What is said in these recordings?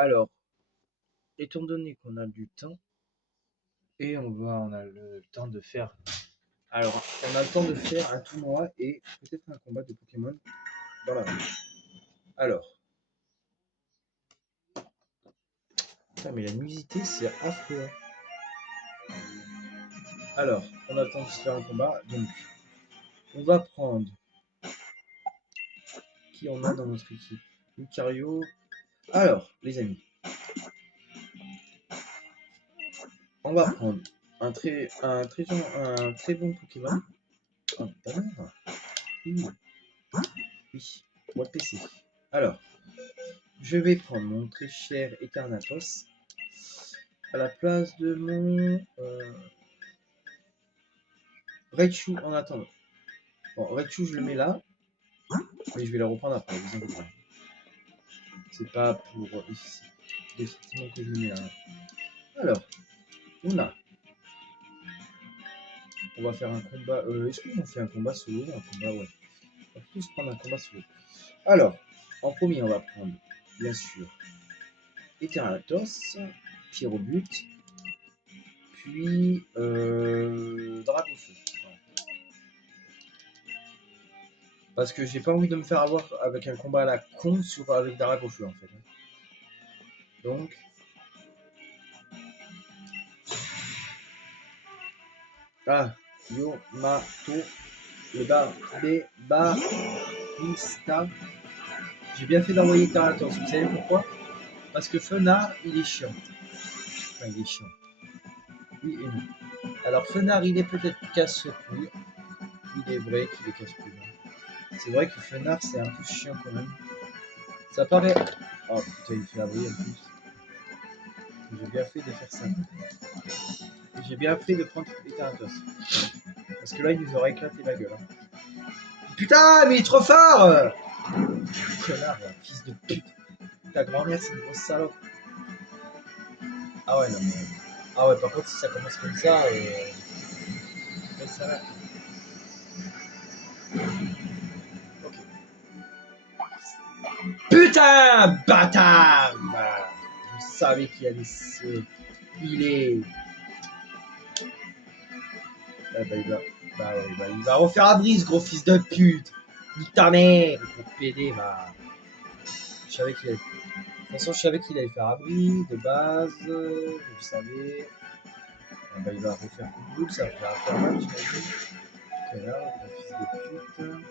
Alors, étant donné qu'on a du temps, et on a le temps de faire. Alors, on a le temps de faire un tournoi et peut-être un combat de Pokémon dans la rue. Alors, putain, mais la nudité, c'est affreux. Alors, on a le temps de se faire un combat, donc on va prendre qui on a dans notre équipe. Lucario. Alors, les amis, on va prendre un très bon Pokémon. Oh, putain, oui, oui, moi PC. Alors, je vais prendre mon très cher Eternatus à la place de mon Raichu en attendant. Bon, Raichu, je le mets là, mais je vais le reprendre après, vous inquiétez pas. C'est pas pour définitivement que je le mets là. Alors, on va faire un combat. Est-ce qu'on fait un combat solo? Un combat, ouais. On va tous prendre un combat solo. Alors, en premier, on va prendre, bien sûr, Eternatus, Pyrobut, puis Dragofeu. Parce que j'ai pas envie de me faire avoir avec un combat à la con avec Dragofeu en fait. Donc. Ah, Yomato, Mista. J'ai bien fait d'envoyer Taratos. Vous savez pourquoi? Parce que Fenard, il est chiant. Enfin, il est chiant. Oui et non. Alors, Fenard, il est peut-être casse-couille. Il est vrai qu'il est casse-couille. C'est vrai que Fenard, c'est un peu chiant quand même. Ça paraît. Oh putain, il fait abri en plus. J'ai bien fait de faire ça. J'ai bien fait de prendre les Taratos. Parce que là, il nous aurait éclaté la gueule. Hein. Putain, mais il est trop fort! Connard, là, fils de pute. Ta grand-mère, c'est une grosse salope. Ah ouais, non, mais. Ah ouais, par contre, si ça commence comme ça, ça va. Ok. Putain, bâtard! Je savais qu'il allait se. Il est. Ah bah, il va refaire à brise, gros fils de pute! Nique ta mère, gros PD, va. Je savais qu'il allait. De toute façon, je savais qu'il allait faire abri de base. Je savais. Ah bah, il va refaire coup de boule, ça va faire mal, j'imagine. Connard, gros fils de pute.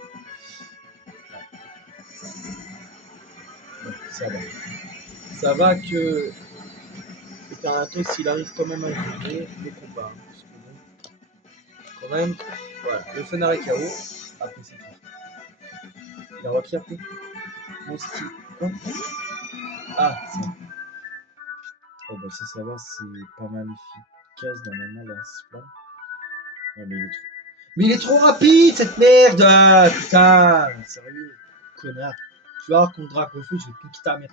Bon, ça va. Ça va que Eternatus, s'il arrive quand même à jouer les combats. Parce que bon, quand même, voilà, le Fenard est KO. Après, c'est tout. Il a qui après mon style. Quoi? Ah, ça. Oh, bah, ça va, c'est pas mal efficace normalement dans ce plan. Ouais, mais il est trop. Mais il est trop rapide cette merde! Putain! Sérieux, connard. Tu vas voir contre Dracofeu, je vais tout quitter ta merde.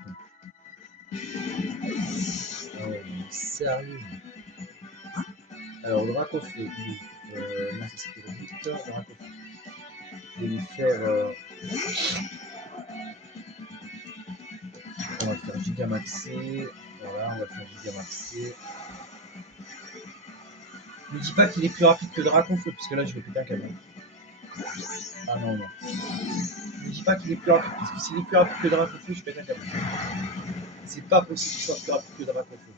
Ah ouais, mais sérieux. Alors, Dracofeu, non, ça c'était le buteur, Dracofeu. Je vais lui faire. On va faire Gigamaxé. Voilà, on va faire Gigamaxé. Ne dis pas qu'il est plus rapide que Dracofeu, parce que là je vais péter un câble. Ah non, non. Ne dis pas qu'il est plus rapide, parce que s'il est plus rapide que Dracofeu, je pète un câble. C'est pas possible qu'il soit plus rapide que Dracofeu.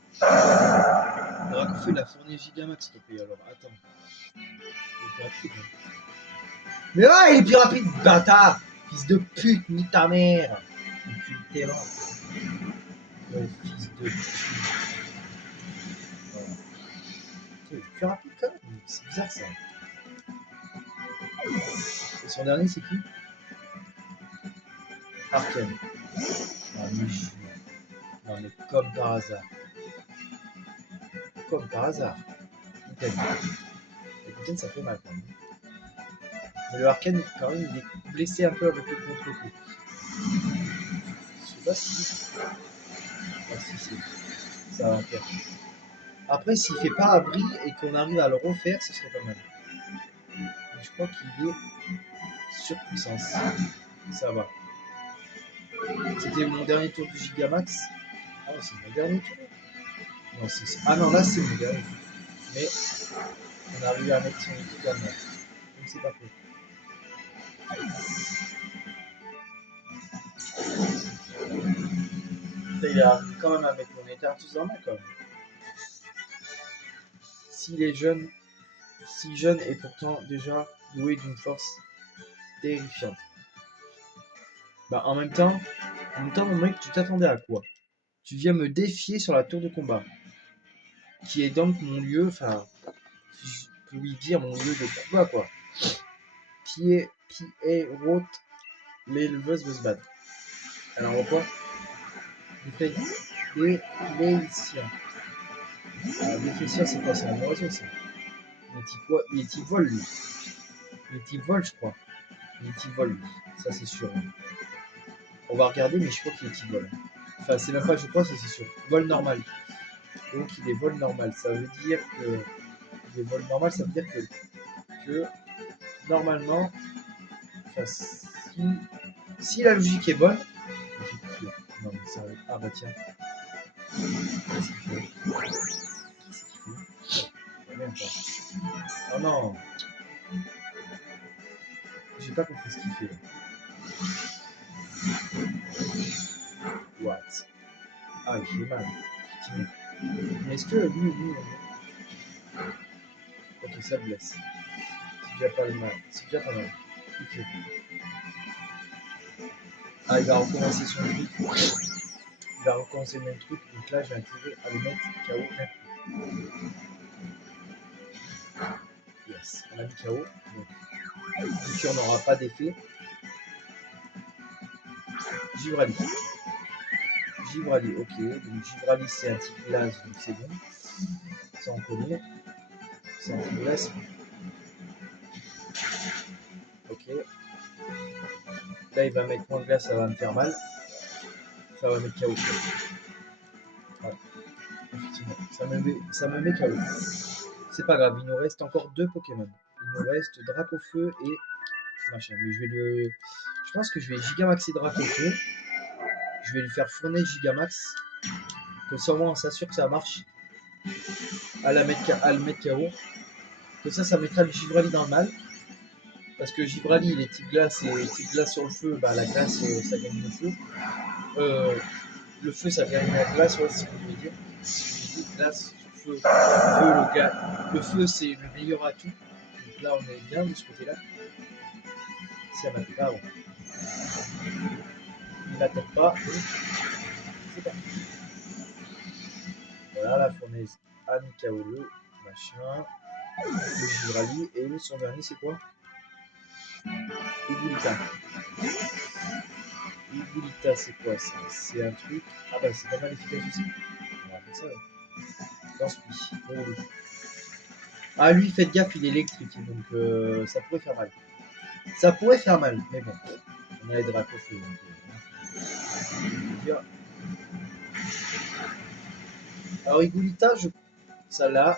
Dracofeu, il a fourni Gigamax, s'il te plaît, alors attends. Il est plus rapide. Hein. Mais ouais, il est plus rapide, bâtard! Fils de pute, ni ta mère! Depuis le terrain. Oh, fils de pute. Voilà. Il est plus rapide quand même, c'est bizarre ça. Et son dernier, c'est qui? Arken. Ah, mais je... Non, mais comme par hasard. Comme par hasard. Écoutez, ça fait mal quand même. Mais le Arken, quand même, il est blessé un peu avec le contre-coup. Je sais pas si. Ah, si. Ça va faire. Après, s'il fait pas abri et qu'on arrive à le refaire, ce serait pas mal. Mais je crois qu'il est surpuissance. Ça va. C'était mon dernier tour du Gigamax. Ah, c'est mon dernier tour. Non, ah non, là c'est mon dernier. Mais on arrive à mettre son équipe à moi. Donc c'est pas fait. Il arrive quand même à mettre mon Eternatus dans la main quand même. S'il est jeune, si jeune et pourtant déjà doué d'une force terrifiante. Bah en même temps, mon mec, tu t'attendais à quoi? Tu viens me défier sur la tour de combat, qui est donc mon lieu, enfin, je peux lui dire mon lieu de combat quoi. Pierrot, l'éleveuse veut se battre. Alors quoi? Il fait des Léiciens. Alors, des Léiciens, c'est quoi? C'est un oiseau ça. Il est type vol lui. Il est type vol, je crois. Il est type vol lui. Ça c'est sûr. On va regarder, mais je crois qu'il est type vol. Enfin, c'est même pas je crois, c'est sûr. Vol normal. Donc il est vol normal. Ça veut dire que. Il est vol normal, ça veut dire que normalement. Enfin, si la logique est bonne. Non, mais ça. Ah bah tiens. Qu'est-ce qu'il fait? Qu'est-ce qu'il fait? Merde. Oh non. J'ai pas compris ce qu'il fait. What? Ah, il fait mal. Mais est-ce que lui. Ok, ça blesse. C'est déjà pas mal. C'est déjà pas mal. Ok. Ah, il va recommencer son truc. Il va recommencer le même truc. Donc là, j'ai intérêt à le mettre KO. Yes. On a mis KO. Donc, futur n'aura pas d'effet. Givrali. Givrali, ok. Donc Givrali, c'est un type glace, donc c'est bon. Ça, on connaît. C'est un type glace. Ok. Là, il va mettre moins de glace, ça va me faire mal. Ça va mettre KO. Ouais. Effectivement. Ça me met KO. C'est pas grave, il nous reste encore 2 Pokémon. Il nous reste Dracofeu et machin. Mais je pense que je vais Gigamaxer Dracofeu. Je vais lui faire fourner Gigamax. Comme ça, au moins, on s'assure que ça marche. À le mettre KO. Comme ça mettra le Givrali dans le mal. Parce que Givrali, il est type glace et type glace sur le feu, bah la glace, ça gagne le feu. Le feu, ça gagne la glace, ouais, c'est ce que je voulais dire. Si je dis glace, feu, le feu, c'est le meilleur atout. Donc là, on est bien de ce côté-là. Si elle m'attaque pas avant. Il m'attaque pas, c'est parti. Voilà, la fournaise a mis KO le machin. Le Givrali. Et son dernier, c'est quoi? Igulita. Igulita, c'est quoi ça? C'est un truc. Ah bah, c'est pas mal efficace aussi. On va faire ça. Lance-lui. Oh, ah, lui, faites gaffe, il est électrique. Donc, ça pourrait faire mal. Ça pourrait faire mal, mais bon. On a les drapeaux feu. Alors, Igulita, ça l'a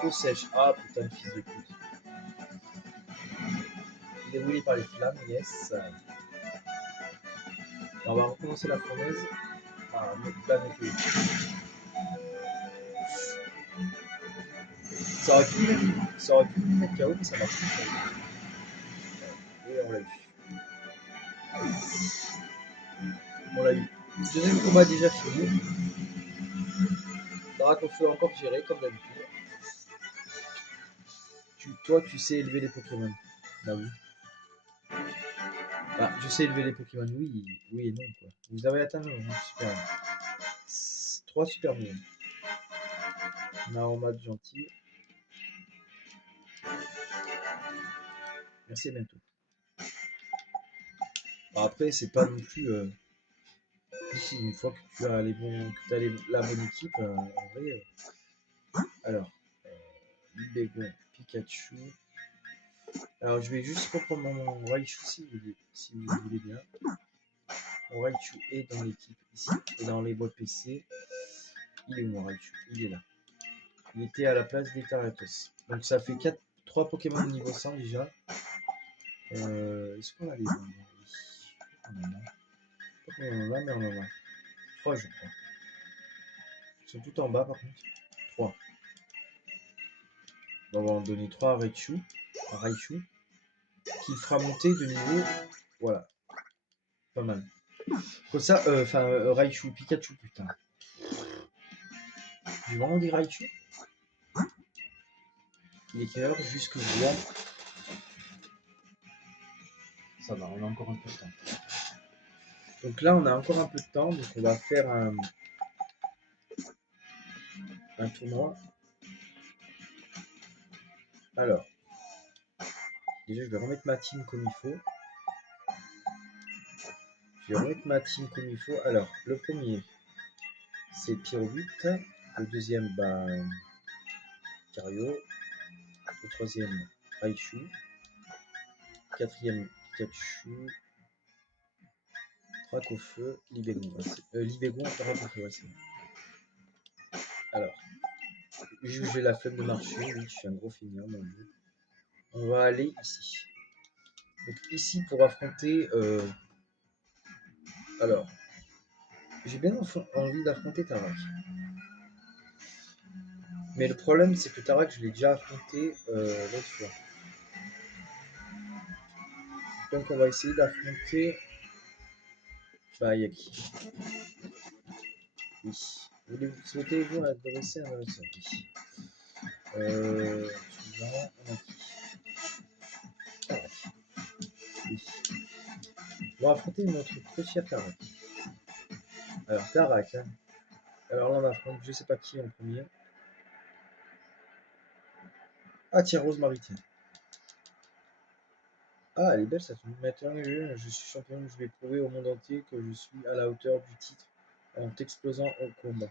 peau sèche. Ah, putain de fils de pute. Il est brûlé par les flammes, yes. On va recommencer la fournaise. Ah, la météo. Ça aurait pu me mettre KO, mais ça marche pas. Et on l'a eu. On l'a eu. Deuxième combat déjà fini. Dracofeu encore géré, comme d'habitude. Toi, tu sais élever les Pokémon. Bah oui. Bah, je sais élever les Pokémon, oui et non, quoi. Vous avez atteint le super. 3 super millions. Naomad gentil. Merci, à bientôt. Bon, après, c'est pas non plus. Ici, une fois que tu as, la bonne équipe, en vrai. Alors, Bégon, Pikachu. Alors, je vais juste reprendre mon Raichu si vous voulez bien. Mon Raichu est dans l'équipe ici, et dans les boîtes PC. Il est où mon Raichu? Il est là. Il était à la place des Taratos. Donc, ça fait 3 Pokémon de niveau 100 déjà. Est-ce qu'on a les bons? Oui. On en a. Pas combien on en a, mais on en a. 3, je crois. Ils sont tout en bas par contre. 3. On va en donner 3 à Raichu. Qui fera monter de niveau. Voilà. Pas mal. Comme ça, Raichu, Pikachu, putain. J'ai vraiment dit Raichu. Il est quelle heure jusque juin. Ça va, on a encore un peu de temps. Donc là, on a encore un peu de temps. Donc on va faire un tournoi. Alors, déjà, je vais remettre ma team comme il faut. Alors, le premier, c'est Pyrobut. Le deuxième, Cario. Le troisième, Raichu. Quatrième, Pikachu. Dracofeu, Libégon. Libégon, Dracofeu, ouais, c'est bon. Alors, j'ai la flemme de marcher, oui, je suis un gros feignant, mon dieu. On va aller ici. Donc ici, pour affronter... Alors, j'ai bien envie d'affronter Tarak. Mais le problème, c'est que Tarak, je l'ai déjà affronté l'autre fois. Donc on va essayer d'affronter Yaki. Oui. Souhaitez-vous adresser un adversaire? Oui. Suivant, on a qui? Tarak. Oui. On va affronter notre très cher Tarak. Alors Tarak, hein. Alors là on affronte je sais pas qui en premier. Ah tiens, Rosemary, tiens. Ah, elle est belle cette tenue. Maintenant, je suis champion, je vais prouver au monde entier que je suis à la hauteur du titre en t'explosant au combat.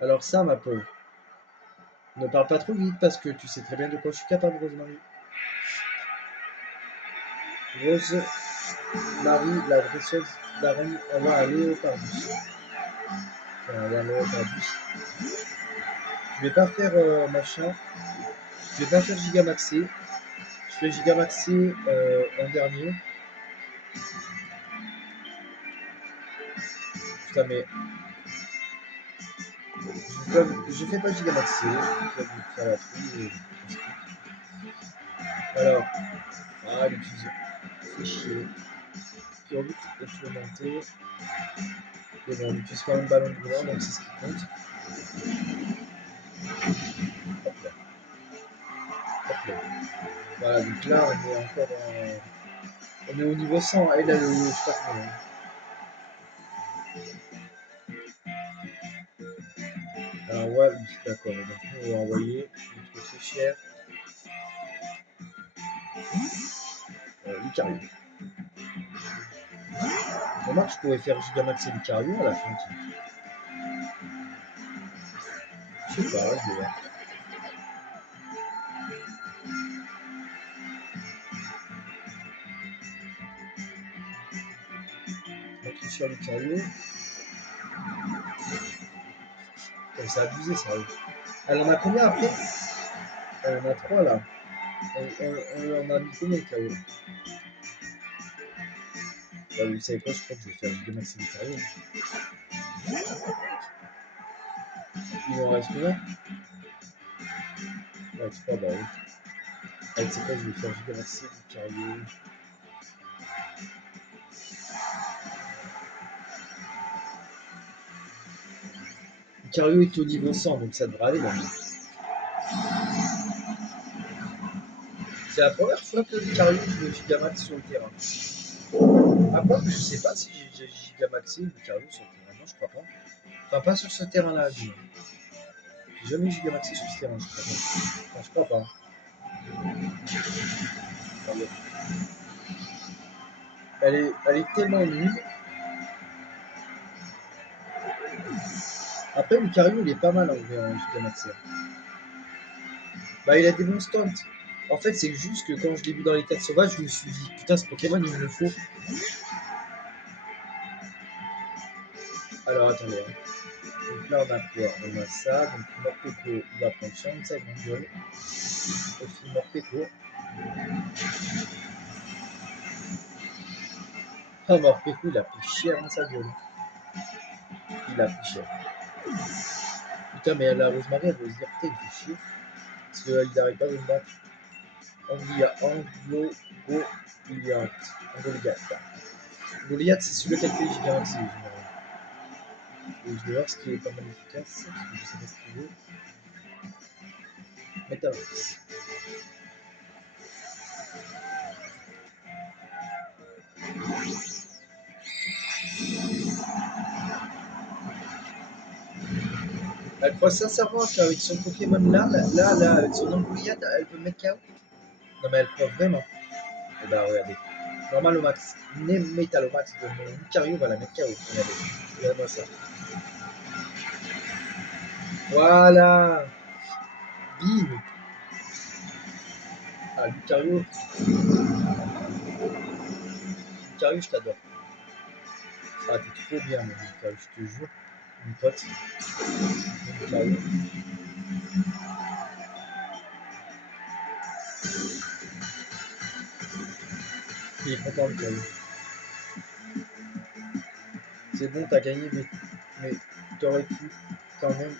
Alors ça, ma pauvre, ne parle pas trop vite parce que tu sais très bien de quoi je suis capable, Rosemary. Rosemary, la dresseuse d'arène, on va aller au Pardus. On va aller au Pardus. Je vais pas faire machin. Je vais pas faire Gigamaxé. Je fais Gigamaxé en dernier. Putain, mais je fais pas Gigamaxé. Alors, l'utiliser. Fait chier. Puis en but, est tourmenté. Et bon, on utilise quand même ballon de brûlant, donc c'est ce qui compte. Hop là. Hop là. Voilà, donc là, on est encore on est au niveau 100. Elle a le. Je sais pas combien. Alors, ouais, oui, d'accord. Donc, on va envoyer. Il coûte très cher. Lucario. Remarque, je pourrais faire Gigamax et Lucario à la fin. Je sais pas, je vais voir. Donc, je suis à Lucario. C'est abusé, ça. Elle en a combien après? Elle en a 3 là. On en a mis combien, KO? Vous savez quoi, je crois que je vais faire Gigamax et Lucario. Il m'en reste combien? Ouais, 3, bah oui. Allez, c'est quoi, je vais faire Gigamax et Lucario. Lucario est au niveau 100, donc ça devrait aller là. C'est la première fois que Lucario joue Gigamax sur le terrain. Après, je sais pas si j'ai Gigamaxé Lucario sur le terrain. Non, je crois pas. Enfin, pas sur ce terrain-là, du moins. J'ai jamais Gigamaxé sur ce terrain, je crois pas. Enfin, je crois pas. Attendez. Elle est tellement nulle. Après, Lucario, il est pas mal en vrai en Gigamaxé. Bah, il a des bons stunts. En fait, c'est juste que quand je l'ai vu dans les 4 sauvages, je me suis dit, putain, ce Pokémon, il me le faut. Alors, attendez. Donc là, on a quoi? On a ça. Donc, Morpeko, il va prendre cher, ça, avec mon gueule. Aussi, Morpeko. Ah, Morpeko, il a pris cher dans sa gueule. Il a pris cher. Putain, mais la Rosemary, elle veut se dire, putain, il fait chier. Parce qu'il n'arrive pas de me battre. Goliath. Goliath, c'est celui qui a fait Gigamaxi, généralement. Et je vais voir ce qui est pas mal efficace, parce que je sais pas ce qu'il veut. Metamax. Elle croit sincèrement qu'avec son Pokémon là, avec son nom Goliath, elle peut me mettre KO. Non mais elle croit vraiment. Et bah regardez. Normal au max. Métal au max de mon Lucario va la mettre KO. Regardez. Regardez-moi ça. Voilà. Bim. Ah Lucario. Lucario, je t'adore. Ah t'es trop bien mon Lucario, je te jure. Mon pote. Mon Lucario. Il est content Lucario. C'est bon, t'as gagné, mais t'aurais pu quand même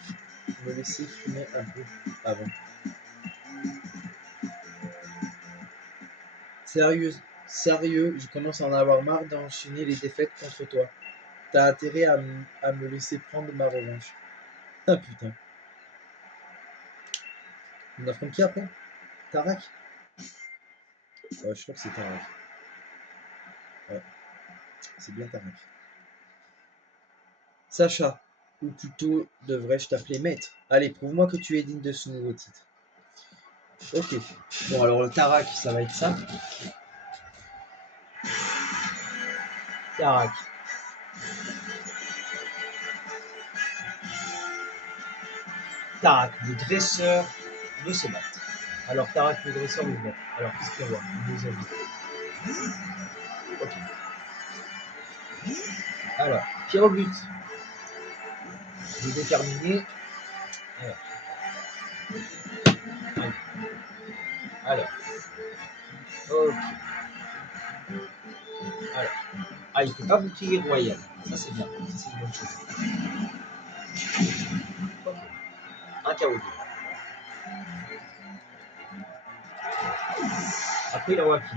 me laisser fumer un peu avant. Sérieux, je commence à en avoir marre d'enchaîner les défaites contre toi. T'as intérêt à me laisser prendre ma revanche. Ah putain. On affronte qui après? Tarak? Ouais, je crois que c'est Tarak. Ouais, c'est bien Tarak. Sacha, ou plutôt devrais-je t'appeler maître? Allez, prouve-moi que tu es digne de ce nouveau titre. Ok. Bon, alors le Tarak, ça va être ça. Tarak. Tarak, le dresseur veut se battre. Alors Tarak, le dresseur veut se battre. Alors, qu'est-ce qu'on voit? Deux avis. Ok. Alors, Pyrobut. Je vais déterminer. Alors. Alors. Ok. Alors. Ah, il ne fait pas bouclier royal. Ça, c'est bien. Ça, c'est une bonne chose. Ok. Un KO2. Après, il envoie qui?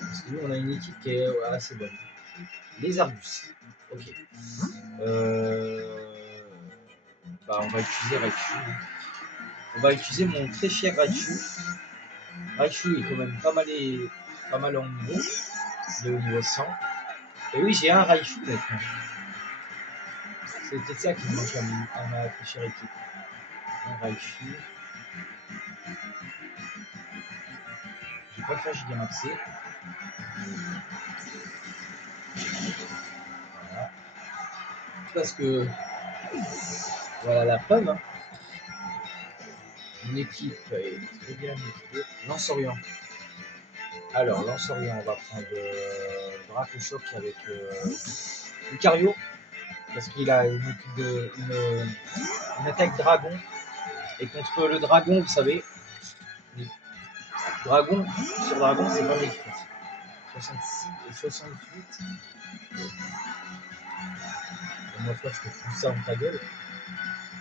Parce que nous, on a une équipe qui est assez bonne. Les Arbus. Ok. Bah, on va utiliser Raichu. On va utiliser mon très cher Raichu. Raichu est quand même pas mal en niveau. Il est au niveau 100. Et oui, j'ai un Raichu maintenant. C'est peut-être ça qui me manque à ma très chère équipe. Un Raichu. Je vais pas le faire Gigamaxé. Voilà. Parce que voilà la preuve. Hein. Une équipe est très bien équipée. Lance-Orient. Alors, Lance-Orient, on va prendre Dracochoc avec Lucario. Parce qu'il a une attaque dragon. Et contre le dragon, vous savez, dragon sur dragon, c'est pas efficace. 66 et 68. Et moi, je te fous ça dans ta gueule.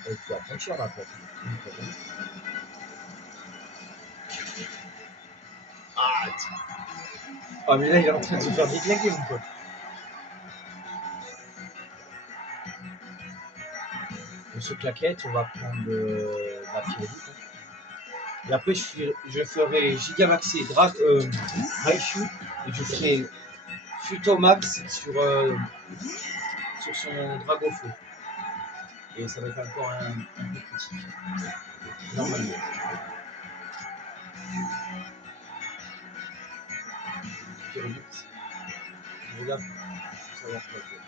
Et tu vas prendre cher, ma pote. Ah, oh, mais là, il est en train de se faire déclaquer, mon pote. Pour ce claquette, on va prendre la Pyrolite. Hein. Et après, je ferai Gigamaxé Raichu. Et je ferai Futomax sur son Dragofeu. Et ça va être encore un peu critique. Normalement. Pyrolite. Je regarde pour savoir quoi faire.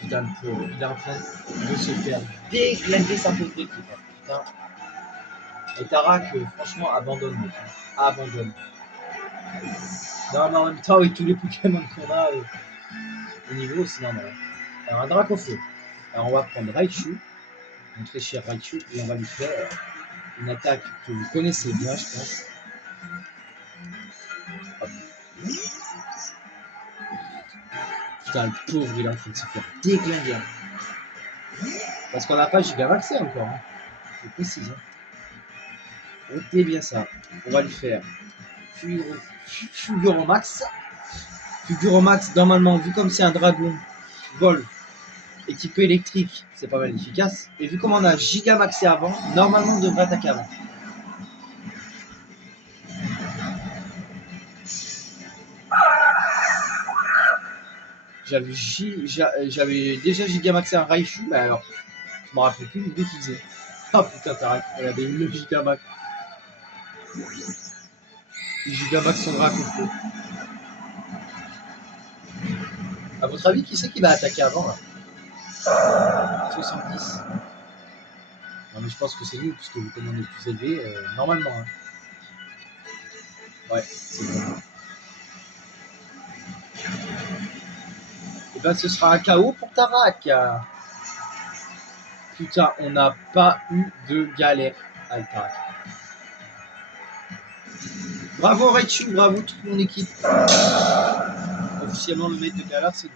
Putain, le pauvre, il est en train de se faire déglinguer sa pauvre équipe. Putain. Et Tarak, franchement, abandonne, mec. Abandonne. Non, mais en même temps, avec tous les Pokémon qu'on a au niveau, c'est normal. Alors, un Dracofeu. Alors, on va prendre Raichu, mon très cher Raichu, et on va lui faire une attaque que vous connaissez bien, je pense. Hop. Putain, le pauvre, il est en train de se faire déglinguer. Parce qu'on n'a pas gigamaxé encore. Hein. Je précise. Hein. Notez bien ça. On va lui faire Fulguromax. Fulguromax, normalement, vu comme c'est un dragon qui vole et qui peut électrique, c'est pas mal efficace. Et vu comme on a gigamaxé avant, normalement, on devrait attaquer avant. J'avais déjà gigamaxé un Raichu, mais alors, je me rappelle plus l'utiliser. Ah putain, Tarak, regardez, le gigamax. Le gigamax son dragon. A votre avis, qui c'est qui va attaquer avant là? 70. Non mais je pense que c'est nous, puisque vu comment on est plus élevé, normalement. Hein. Ouais, c'est bon. Et ben ce sera un KO pour Tarak. Putain, on n'a pas eu de galère avec Tarak. Bravo Raichu, bravo toute mon équipe. Officiellement le maître de galère, c'est nous.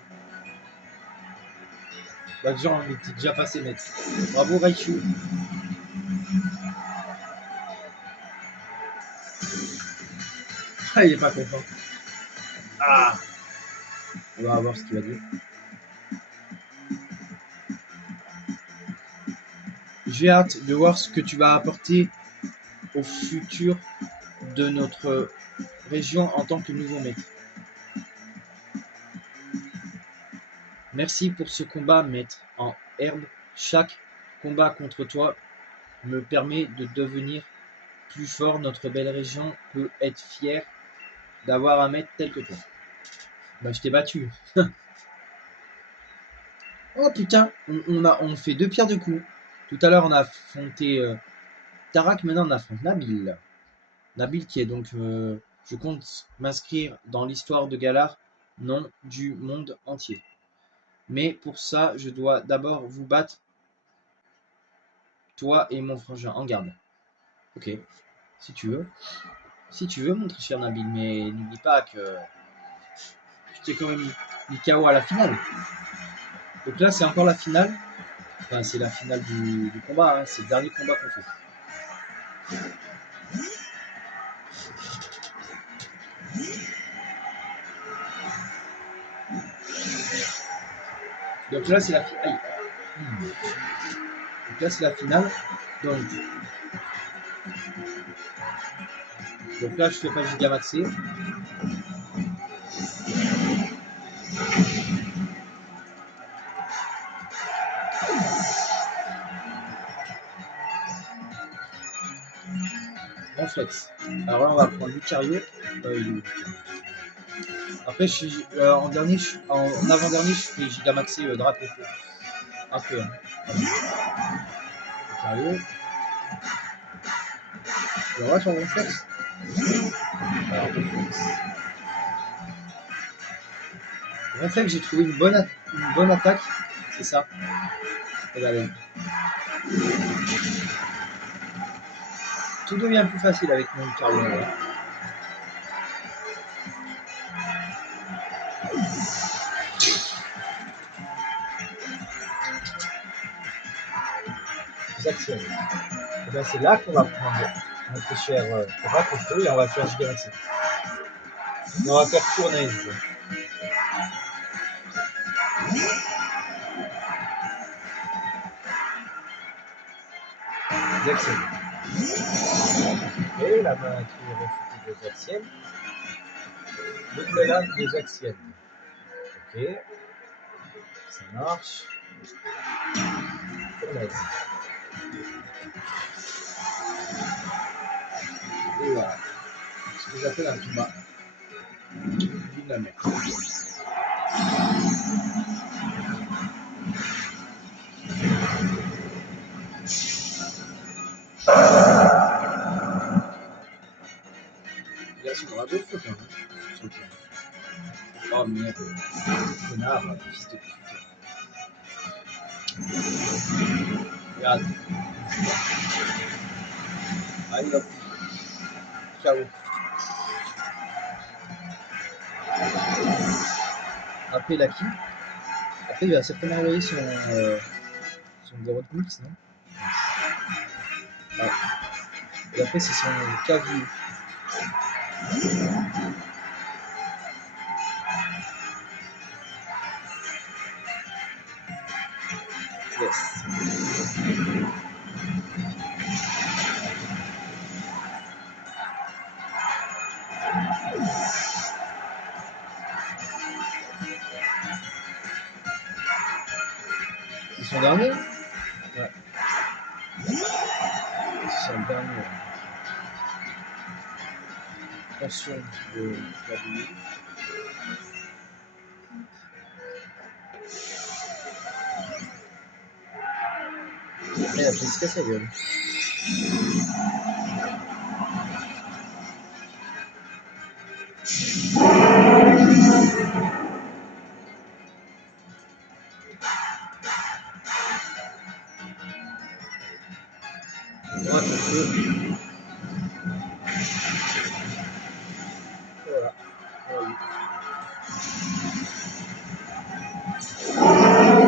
Bah déjà, on était déjà passé maître. Bravo Raichu. Ah, il est pas content. Ah. On va voir ce qu'il va dire. J'ai hâte de voir ce que tu vas apporter au futur de notre région en tant que nouveau maître. Merci pour ce combat, maître en herbe. Chaque combat contre toi me permet de devenir plus fort. Notre belle région peut être fière d'avoir un maître tel que toi. Bah, je t'ai battu. Oh putain, on fait 2 pierres de coups. Tout à l'heure, on a affronté Tarak, maintenant on affronte Nabil. Nabil qui est donc, je compte m'inscrire dans l'histoire de Galar, non du monde entier. Mais pour ça, je dois d'abord vous battre, toi et mon frangin, en garde. Ok, si tu veux. Si tu veux, mon très cher Nabil, mais n'oublie pas que tu t'es quand même mis KO à la finale. Donc là, c'est encore la finale. Enfin, c'est la finale du combat, hein. C'est le dernier combat qu'on fait. Donc là, c'est la finale. Donc là, c'est la finale. Donc là, je fais pas gigamaxer. En flex. Alors là, on va prendre Lucario. Après, en avant-dernier, je fais gigamaxer Draco. Un peu. Hein. Lucario. Et on va sur mon flex. Alors, Reflex, j'ai trouvé une bonne attaque. C'est ça. Regardez. Tout devient plus facile avec mon Lucario. Actions. Et bien c'est là qu'on va prendre notre cher Raconteux et on va faire gigamaxer. On va faire fournaise. Actions. Et la main qui est refutée des actions. Double lame des actions. Ok. Ça marche. Fournaise. Et voilà. Ce que j'appelle un combat. D'une la mer. Il y a son radio feu quand même. Sur le plan. Oh merde. Connard, fils de pute. Regarde. Allez hop. KO. Après il a qui? Après il va certainement envoyer son Goron Mix, non? Ah. Et après c'est son Kavu. Yes. C'est son dernier? Ouais. C'est son dernier. Attention de l'abîmer. Mais il a fait se casser la gueule. Droite au feu. Voilà. Voilà.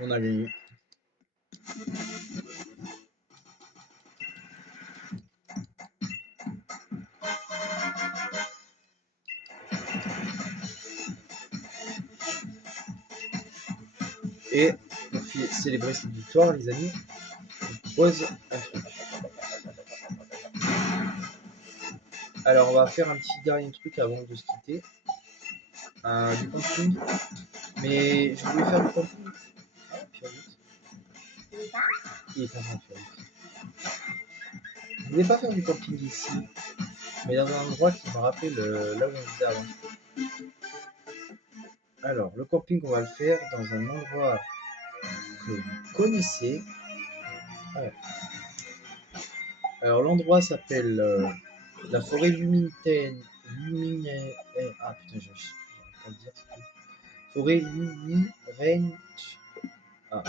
On a gagné. Et pour célébrer cette victoire, les amis, on pose un truc. Alors, on va faire un petit dernier truc avant de se quitter. Du camping. Mais je voulais faire du camping. Ah, purée. Il est pas mal, purée. Je voulais pas faire du camping ici, mais dans un endroit qui me rappelle là où on faisait avant. Alors, le camping, on va le faire dans un endroit que vous connaissez. Alors, l'endroit s'appelle la forêt lumitaine. Ah putain, je vais pas le dire. Forêt lumineuse. Ah,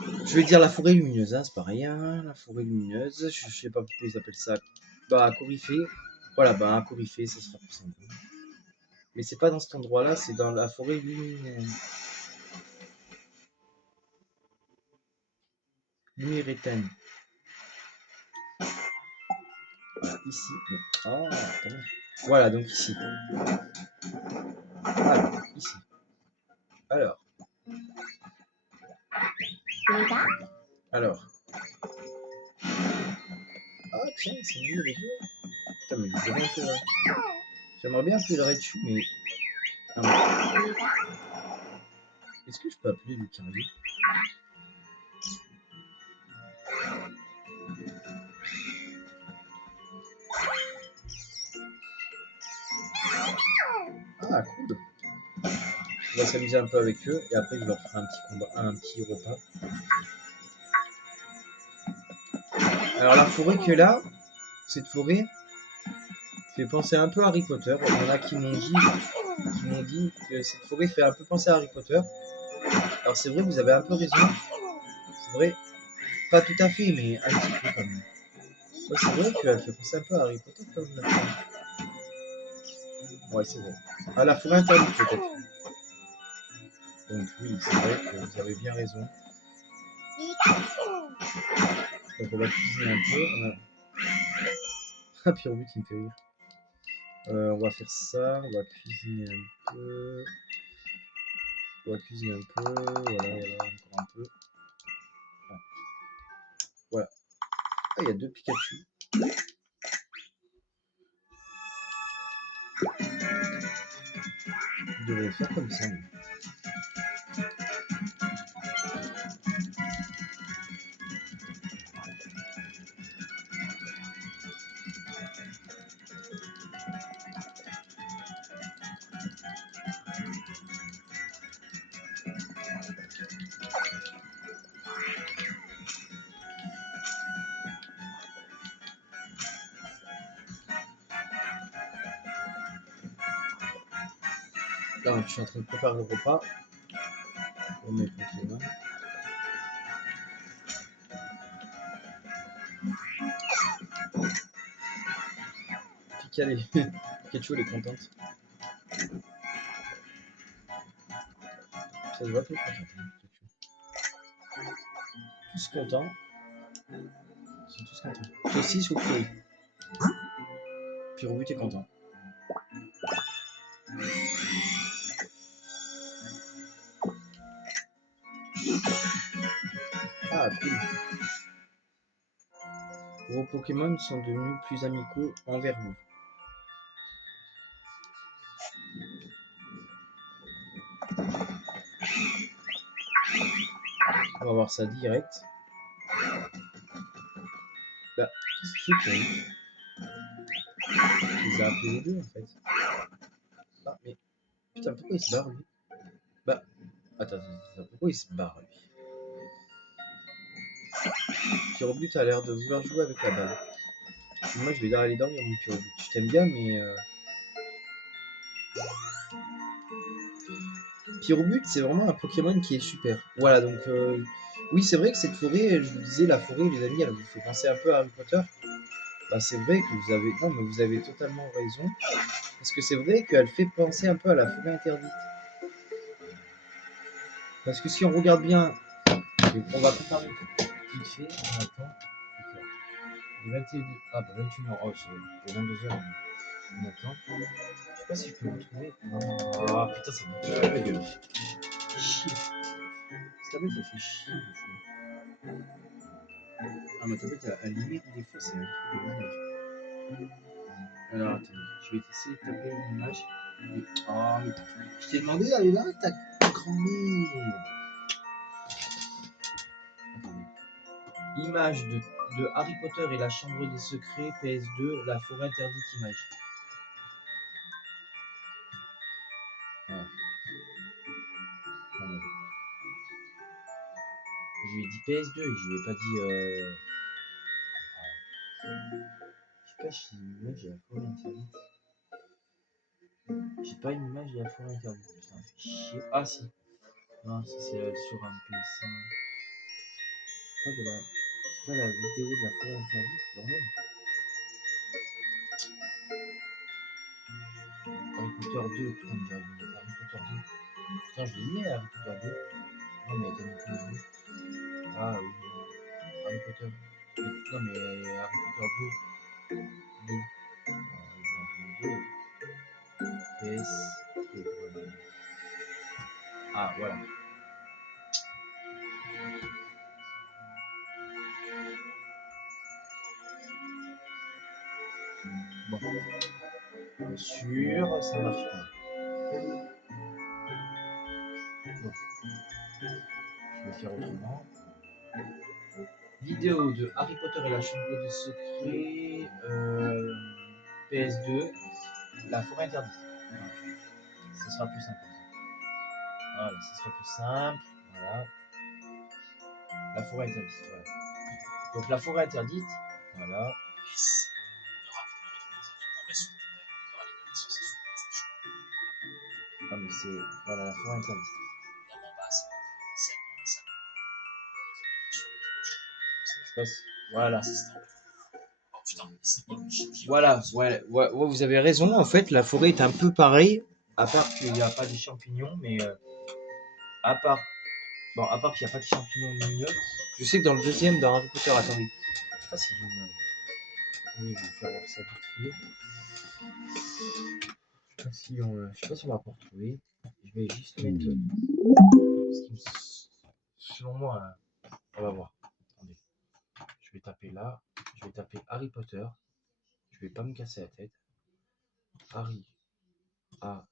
je vais dire la forêt lumineuse, hein, c'est pas rien. La forêt lumineuse, je sais pas pourquoi ils appellent ça. Bah, Coryphée. Voilà, bah, un Coryphée, ça sera plus simple. Mais c'est pas dans cet endroit-là, c'est dans la forêt lumirétaine. Voilà, ici. Oh, attends. Voilà, donc ici. Voilà, ici. Alors. Alors. Ah, tiens, c'est mieux les yeux. Putain, mais j'aimerais bien appeler le Raichu, mais. Est-ce que je peux appeler le Lucario? Ah, cool. On va s'amuser un peu avec eux et après je leur ferai un petit combat, un petit repas. Alors la forêt que là, cette forêt fait penser un peu à Harry Potter. Il y en a qui m'ont dit que cette forêt fait un peu penser à Harry Potter. Alors c'est vrai, vous avez un peu raison. C'est vrai, pas tout à fait, mais un petit peu quand même. Ouais, c'est vrai qu'elle fait penser un peu à Harry Potter quand même. Ouais, c'est vrai. À la forêt interdite peut-être. Donc oui, c'est vrai que vous avez bien raison. Donc on va cuisiner un peu. Ah, Pyrobutte, il me fait rire. On va faire ça, on va cuisiner un peu. On va cuisiner un peu, voilà, encore un peu. Ah. Voilà. Ah, il y a 2 Pikachu. Je devrais faire comme ça. Mais... Là, je suis en train de préparer le repas pour mes Pokémon. Pikachu, elle est contente. Ça se voit qu'elle est contente. Tous contents. Ils sont tous contents. Saucisse ou fruits. Pyrobu, t'es content. Ah, cool. Vos Pokémon sont devenus plus amicaux envers vous. On va voir ça direct. Bah, qu'est-ce que c'est que il les a appelés les deux en fait. Ah, mais putain, pourquoi il se barre lui? Bah, attends, pourquoi il se barre lui? Pyrobu, a l'air de vouloir jouer avec la balle. Moi, je vais aller dormir, mon Pyrobu. Je t'aime bien, mais. Pyrobu, c'est vraiment un Pokémon qui est super. Voilà, donc. Oui, c'est vrai que cette forêt, je vous disais, la forêt, les amis, elle vous fait penser un peu à Harry Potter. Bah, c'est vrai que vous avez. Non, mais vous avez totalement raison. Parce que c'est vrai qu'elle fait penser un peu à la forêt interdite. Parce que si on regarde bien, on va comparer vite fait, on attend. Les 21h. Ah bah 21h, oh c'est 22h. On attend. Je sais pas si je peux retrouver. Ah putain, ça me tue la gueule. Chier. Cette tablette, elle fait chier. Ah, ma tablette, elle limite des fois, c'est un truc de malade. Alors attendez, je vais essayer de taper une image. Ah, mais je t'ai demandé d'aller là, t'as cramé. Image de Harry Potter et la Chambre des Secrets, PS2, la forêt interdite image. Voilà. Voilà. Je lui ai dit PS2 et je lui ai pas dit. Je sais pas si j'ai une image de la forêt interdite. J'ai pas une image de la forêt interdite. Putain, fait chier. Ah si. Non, ça c'est sur un PS1. C'est pas la vidéo de la forêt interdite, bordel. Harry Potter 2, putain, mais j'aurais dû mettre Harry Potter 2. Putain, je l'ai mis Harry Potter 2. Non, mais t'as mis PS2. Ah oui, Harry Potter. Non, mais Harry Potter 2. 2. PS2. Ah, voilà. Bon. Bien sûr, ça marche pas. Bon. Je vais faire autrement. Vidéo de Harry Potter et la Chambre des Secrets, PS2, la forêt interdite. Voilà. Ce sera plus simple. Voilà, ce sera plus simple. Voilà. La forêt interdite. Voilà. Donc la forêt interdite. Voilà. Ah mais c'est. Voilà, la forêt interdite. Je passe. Voilà. Voilà, ouais, vous avez raison. En fait, la forêt est un peu pareille, à part qu'il n'y a pas des champignons, mais à part, bon, à part qu'il n'y a pas de champignons lumineux. Je sais que dans le deuxième, dans Harry Potter, attendez, je sais pas si j'ai une. Attendez, je vais faire voir ça vite fait. Je sais pas si je sais pas si on va pas retrouver. Je vais juste mettre. Selon moi, on va voir. Attendez, je vais taper là. Je vais taper Harry Potter. Je vais pas me casser la tête. Harry A.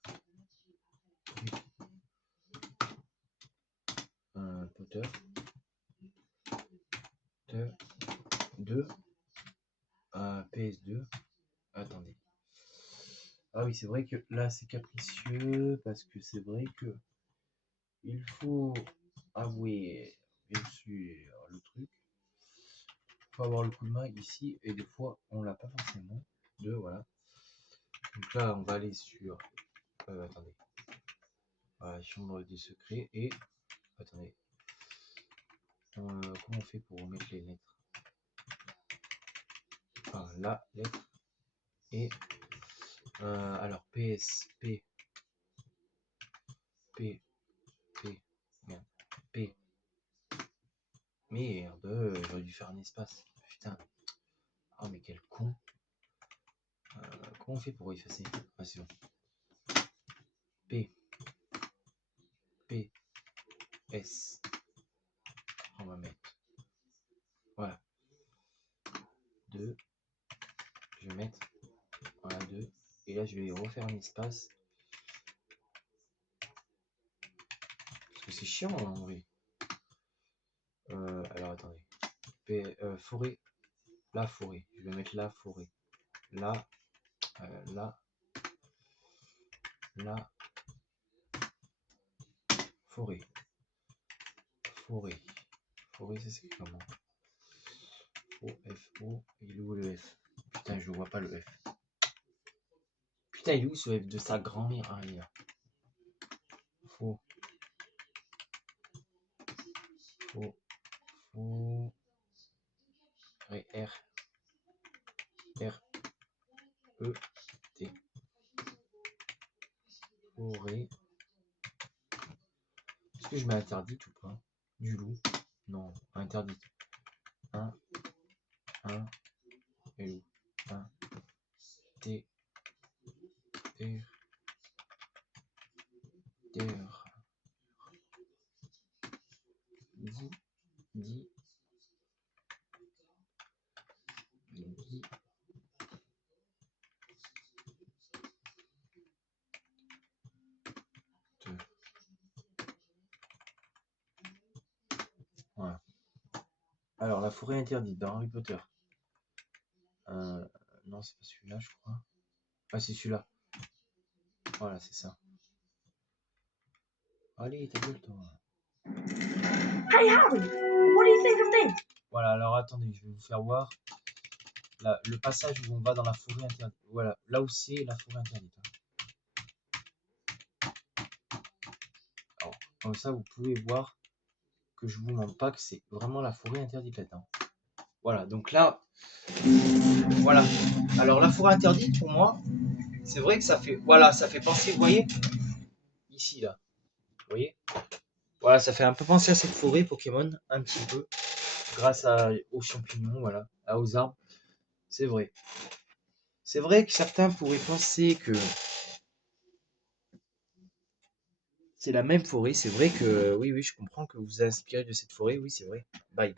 Potter 2 PS2. Ah oui, c'est vrai que là, c'est capricieux, parce que c'est vrai que il faut avouer, bien sûr, le truc. Il faut avoir le coup de main ici, et des fois, on l'a pas forcément. Deux, voilà. Donc là, on va aller sur... attendez. Voilà, chambre des secrets, et... Attendez. Comment on fait pour remettre les lettres? Enfin, la lettre, et... alors, PS, P, P, P, merde, P. Merde, j'aurais dû faire un espace. Putain. Oh, mais quel con. Comment on fait pour effacer? Ah, c'est bon. P, P, S. On va mettre. Voilà. 2. Je vais mettre. Voilà, 2. Et là, je vais refaire un espace. Parce que c'est chiant en vrai. Alors, attendez. Forêt. La forêt. Je vais mettre la forêt. Là. Là. La forêt. Forêt. Forêt, ça c'est comment? O-F-O. Il est où le F? Putain, je vois pas le F. Putain, il est où ce F de sa grand-mère? Ah, il est là. Faux. Faux. Faux. R. R. E. T. Forêt. Est-ce que je mets interdite ou pas? Du loup? Non, interdite. 1. 1. Et loup. 1. T. R. Terre. Dit. Dit. Dit. Voilà. Alors, la forêt interdite dans Harry Potter. Non, c'est pas celui-là, je crois. Ah, c'est celui-là. Voilà, c'est ça. Allez, ta gueule, toi. Hey Harry, what do you think of this? Voilà, alors attendez, je vais vous faire voir le passage où on va dans la forêt interdite. Voilà, là où c'est la forêt interdite. Alors, comme ça, vous pouvez voir que je vous mens pas que c'est vraiment la forêt interdite là-dedans. Voilà, donc là, voilà. Alors la forêt interdite pour moi, c'est vrai que ça fait, voilà, ça fait penser, vous voyez, ici là, vous voyez, voilà, ça fait un peu penser à cette forêt Pokémon, un petit peu, grâce aux champignons, voilà, aux arbres. C'est vrai. C'est vrai que certains pourraient penser que c'est la même forêt. C'est vrai que oui, je comprends que vous vous inspirez de cette forêt. Oui, c'est vrai. Bye.